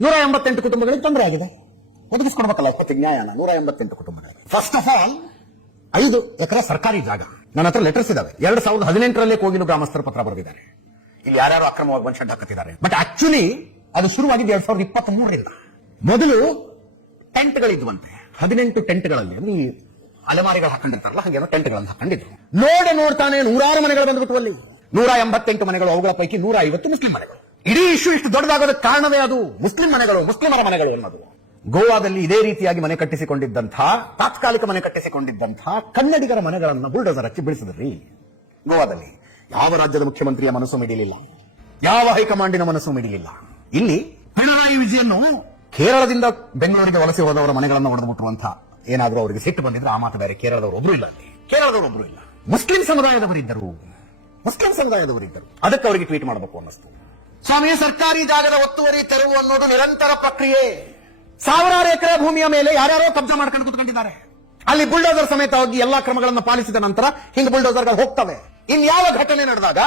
188 ಕುಟುಂಬಗಳಿಗೆ ತೊಂದರೆ ಆಗಿದೆ. ಒದಗಿಸ್ಕೊಡ್ಬೇಕಲ್ಲ ನ್ಯಾಯನ 188 ಕುಟುಂಬಗಳಿಗೆ. ಫಸ್ಟ್ ಆಫ್ ಆಲ್ 5 ಎಕರೆ ಸರ್ಕಾರಿ ಜಾಗ ನನ್ನ ಹತ್ರ ಲೆಟರ್ಸ್ ಇದಾವೆ. 2018ರಲ್ಲಿ ಕೋಗಿಲು ಗ್ರಾಮಸ್ಥರ ಪತ್ರ ಬರೆದಿದ್ದಾರೆ. ಇಲ್ಲಿ ಯಾರ್ಯಾರು ಅಕ್ರಮವಾಗಿ ಒಂದು ಶೆಡ್ ಹಾಕುತ್ತಿದ್ದಾರೆ. ಬಟ್ ಆಕ್ಚುಲಿ ಅದು ಶುರುವಾಗಿದ್ದು 2023ರಿಂದ. ಮೊದಲು ಟೆಂಟ್ಗಳಿದ್ವಂತೆ, 18 ಟೆಂಟ್ಗಳಲ್ಲಿ ಈ ಅಲೆಮಾರಿಗಳು ಹಾಕೊಂಡಿರ್ತಾರಲ್ಲ ಹಾಗೇನೋ ಟೆಂಟ್ಗಳನ್ನು ಹಾಕೊಂಡಿದ್ರು. ನೋಡ್ತಾನೆ 106 ಮನೆಗಳು ಬಂದ್ಬಿಟ್ಟು ಅಲ್ಲಿ 188 ಮನೆಗಳು, ಅವುಗಳ ಪೈಕಿ 150 ಮುಸ್ಲಿಂ ಮನೆಗಳು. ಇಡೀ ಇಶ್ಯೂ ಇಷ್ಟು ದೊಡ್ಡದಾಗೋದಕ್ಕೆ ಕಾರಣವೇ ಅದು ಮುಸ್ಲಿಂ ಮನೆಗಳು, ಮುಸ್ಲಿಮರ ಮನೆಗಳು ಅನ್ನೋದು. ಗೋವಾದಲ್ಲಿ ಇದೇ ರೀತಿಯಾಗಿ ಮನೆ ಕಟ್ಟಿಸಿಕೊಂಡಿದ್ದಂತಹ, ತಾತ್ಕಾಲಿಕ ಮನೆ ಕಟ್ಟಿಸಿಕೊಂಡಿದ್ದಂತಹ ಕನ್ನಡಿಗರ ಮನೆಗಳನ್ನು ಬುಲ್ಡೋಸರ್ ಹಚ್ಚಿ ಬಿಡಿಸಿದ್ರಿ. ಗೋವಾದಲ್ಲಿ ಯಾವ ರಾಜ್ಯದ ಮುಖ್ಯಮಂತ್ರಿಯ ಮನಸ್ಸು ಮಿಡಿಲಿಲ್ಲ, ಯಾವ ಹೈಕಮಾಂಡಿನ ಮನಸ್ಸು ಮಿಡಿಲಿಲ್ಲ. ಇಲ್ಲಿ ಪಿಣರಾಯಿ ವಿಜಯನ್ ಕೇರಳದಿಂದ ಬೆಂಗಳೂರಿಗೆ ವಲಸೆ ಹೋದವರ ಮನೆಗಳನ್ನು ಹೊಡೆದುಬಿಟ್ಟುವಂತ ಏನಾದರೂ ಅವರಿಗೆ ಸಿಟ್ಟು ಬಂದಿದ್ರೆ ಆ ಮಾತು ಬೇರೆ. ಕೇರಳದವರು ಒಬ್ರು ಇಲ್ಲ, ಅಲ್ಲಿ ಕೇರಳದವರು ಒಬ್ರು ಇಲ್ಲ. ಮುಸ್ಲಿಂ ಸಮುದಾಯದವರಿದ್ದರು. ಅದಕ್ಕೆ ಅವರಿಗೆ ಟ್ವೀಟ್ ಮಾಡಬೇಕು ಅನ್ನಿಸ್ತು. ಸ್ವಾಮಿ, ಸರ್ಕಾರಿ ಜಾಗದ ಒತ್ತುವರಿ ತೆರವು ಅನ್ನೋದು ನಿರಂತರ ಪ್ರಕ್ರಿಯೆ. ಸಾವಿರಾರು ಎಕರೆ ಭೂಮಿಯ ಮೇಲೆ ಯಾರ್ಯಾರೋ ಕಬ್ಜಾ ಮಾಡ್ಕೊಂಡು ಕುತ್ಕೊಂಡಿದ್ದಾರೆ. ಅಲ್ಲಿ ಬುಲ್ಡೋಸರ್ ಸಮೇತ ಹೋಗಿ ಎಲ್ಲಾ ಕ್ರಮಗಳನ್ನು ಪಾಲಿಸಿದ ನಂತರ ಹಿಂಗ್ ಬುಲ್ಡೋಸರ್ಗಳು ಹೋಗ್ತವೆ. ಇನ್ಯಾವ ಘಟನೆ ನಡೆದಾಗ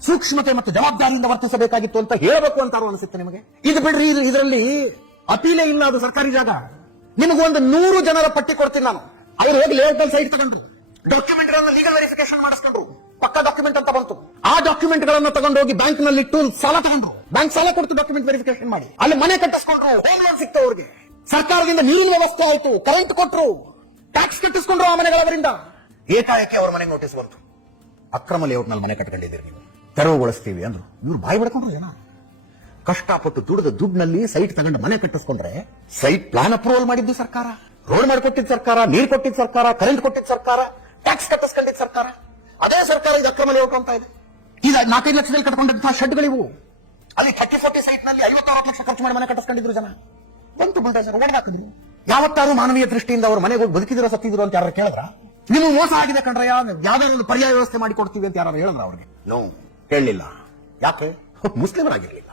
ಸೂಕ್ಷ್ಮತೆ ಮತ್ತು ಜವಾಬ್ದಾರಿಯಿಂದ ವರ್ತಿಸಬೇಕಾಗಿತ್ತು ಅಂತ ಹೇಳಬೇಕು ಅಂತಾರು ಅನಿಸುತ್ತೆ ನಿಮಗೆ. ಇದು ಬಿಡ್ರಿ, ಇದರಲ್ಲಿ ಅಪೀಲೇ ಇಲ್ಲ. ಅದು ಸರ್ಕಾರಿ ಜಾಗ. ನಿಮಗೊಂದು 100 ಜನರ ಪಟ್ಟಿ ಕೊಡ್ತೀನಿ ನಾನು. ಅವ್ರು ಹೋಗಿ ಲೇಔಟ್ ಸೈಟ್ ತಗೊಂಡ್ರು, ಡಾಕ್ಯುಮೆಂಟ್ ಗಳನ್ನ ಲೀಗಲ್ ವೆರಿಫಿಕೇಶನ್ ಮಾಡಿಸ್ಕೊಂಡ್ರು, ಪಕ್ಕ ಡಾಕ್ಯುಮೆಂಟ್ ಅಂತ ಬಂತು. ಆ ಡಾಕ್ಯುಮೆಂಟ್ ಗಳನ್ನ ತಗೊಂಡೋಗಿ ಬ್ಯಾಂಕ್ ನಲ್ಲಿ ಇಟ್ಟು ಸಾಲ ತಗೊಂಡ್ರು. ಬ್ಯಾಂಕ್ ಸಾಲ ಕೊಡ್ತು ಡಾಕ್ಯುಮೆಂಟ್ ವೆರಿಫಿಕೇಶನ್ ಮಾಡಿ. ಅಲ್ಲಿ ಮನೆ ಕಟ್ಟಿಸ್ಕೊಂಡ್ರು, ಹೋಮ್ ಲೋನ್ ಸಿಕ್ತು ಅವ್ರಿಗೆ. ಸರ್ಕಾರದಿಂದ ನೀರಿನ ವ್ಯವಸ್ಥೆ ಆಯ್ತು, ಕರೆಂಟ್ ಕೊಟ್ರು, ಟ್ಯಾಕ್ಸ್ ಕಟ್ಟಿಸ್ಕೊಂಡ್ರು ಆ ಮನೆಗಳವರಿಂದ. ಏಕಾಏಕಿ ಅವ್ರ ಮನೆಗೆ ನೋಟಿಸ್ ಬಂತು, ಅಕ್ರಮ ಲೇಔಟ್ ನಲ್ಲಿ ಮನೆ ಕಟ್ಕೊಂಡಿದ್ದೀರಿ ನೀವು, ತೆರವುಗೊಳಿಸ್ತೀವಿ ಅಂದ್ರು. ಇವ್ರು ಬಾಯಿ ಬಿಡ್ಕೊಂಡ್ರು. ಜನ ಕಷ್ಟಪಟ್ಟು ದುಡಿದ ದುಡ್ಡಿನಲ್ಲಿ ಸೈಟ್ ತಗೊಂಡು ಮನೆ ಕಟ್ಟಿಸ್ಕೊಂಡ್ರೆ ಸೈಟ್ ಪ್ಲಾನ್ ಅಪ್ರೂವಲ್ ಮಾಡಿದ್ದು ಸರ್ಕಾರ, ರೋಡ್ ಮಾಡಿಕೊಟ್ಟಿದ್ದು ಸರ್ಕಾರ, ನೀರು ಕೊಟ್ಟಿದ್ದು ಸರ್ಕಾರ, ಕರೆಂಟ್ ಕೊಟ್ಟಿದ್ದು ಸರ್ಕಾರ, ಟ್ಯಾಕ್ಸ್ ಕಟ್ಟಿಸ್ಕೊಂಡಿದ್ದು ಸರ್ಕಾರ. ಅದೇ ಸರ್ಕಾರ ಇದು ಅಕ್ರಮ ಲೇಔಟ್ ಅಂತ ಇದೆ. ಈಗ 4-5 ಲಕ್ಷದಲ್ಲಿ ಕಟ್ಕೊಂಡಂತಹ ಶೆಡ್ಗಳಿವು. ಅಲ್ಲಿ 30-40 ಸೈಟ್ ನಲ್ಲಿ 50-60 ಲಕ್ಷ ಖರ್ಚು ಮಾಡಿ ಮನೆ ಕಟ್ಟಿಸ್ಕೊಂಡಿದ್ರು ಜನ. ಬಂತು ಬುಲ್ಡೋಸರ್ ಹೊಡೆದಾಕಿದ್ರು. ಯಾವತ್ತಾರು ಮಾನವೀಯ ದೃಷ್ಟಿಯಿಂದ ಅವರು ಮನೆಗೆ ಹೋಗಿ ಬದುಕಿದಿರೋ ಸತ್ತಿದ್ರು ಅಂತ ಯಾರು ಕೇಳಿದ್ರ? ನಿಮಗೆ ಮೋಸ ಆಗಿದೆ ಕಣ್ರಯ್ಯ, ಯಾವ್ದಾದ್ರು ಒಂದು ಪರ್ಯಾಯ ವ್ಯವಸ್ಥೆ ಮಾಡಿ ಕೊಡ್ತೀವಿ ಅಂತ ಯಾರು ಹೇಳಿದ್ರ ಅವ್ರಿಗೆ? ನೋ, ಹೇಳಲಿಲ್ಲ. ಯಾಕೆ? ಮುಸ್ಲಿಮರಾಗಿರ್ಲಿಲ್ಲ.